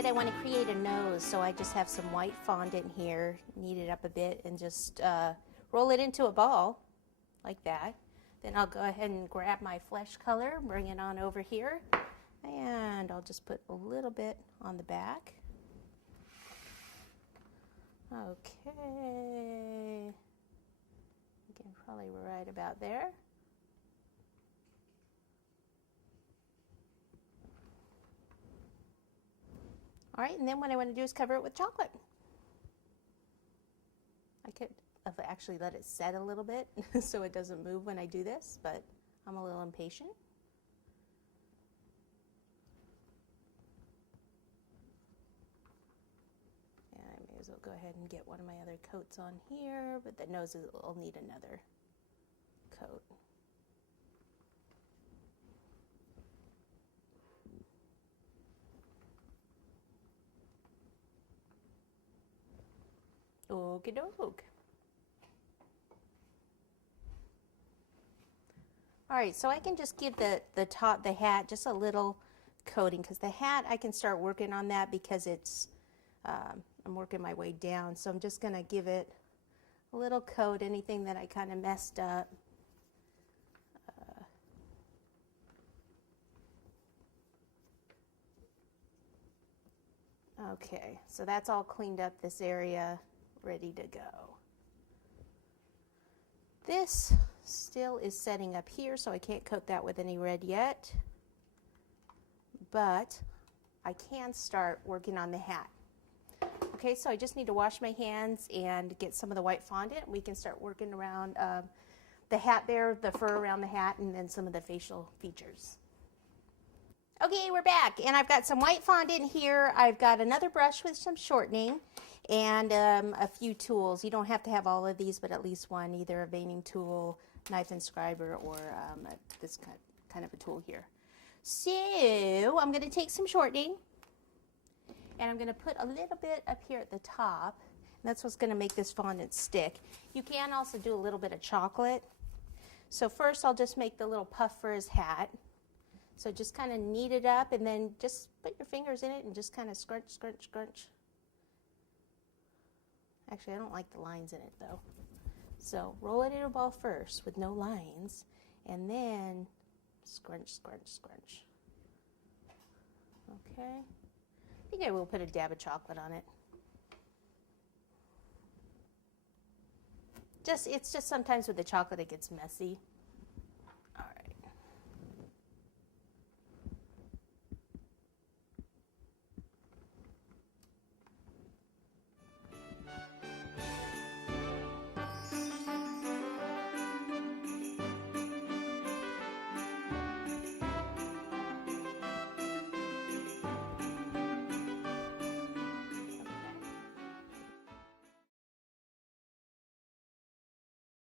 Alright, I want to create a nose, so I just have some white fondant here, knead it up a bit, and just roll it into a ball, like that. Then I'll go ahead and grab my flesh color, bring it on over here, and I'll just put a little bit on the back. Okay, again, probably right about there. All right, and then what I want to do is cover it with chocolate. I could have actually let it set a little bit so it doesn't move when I do this, but I'm a little impatient. And I may as well go ahead and get one of my other coats on here, but the nose will need another coat. Okie doke. All right, so I can just give the hat just a little coating, because the hat I can start working on that because it's I'm working my way down. So I'm just going to give it a little coat, anything that I kind of messed up. Okay, so that's all cleaned up, this area, ready to go. This still is setting up here, so I can't coat that with any red yet, but I can start working on the hat. Okay, so I just need to wash my hands and get some of the white fondant. We can start working around the hat there, the fur around the hat, and then some of the facial features. Okay, we're back, and I've got some white fondant here. I've got another brush with some shortening and a few tools. You don't have to have all of these, but at least one, either a veining tool, knife inscriber, or this kind of a tool here. So I'm going to take some shortening, and I'm going to put a little bit up here at the top. And that's what's going to make this fondant stick. You can also do a little bit of chocolate. So first I'll just make the little puff for his hat. So just kind of knead it up, and then just put your fingers in it and just kind of scrunch, scrunch, scrunch. Actually, I don't like the lines in it though. So roll it in a ball first with no lines, and then scrunch, scrunch, scrunch. Okay. I think I will put a dab of chocolate on it. It's just sometimes with the chocolate it gets messy.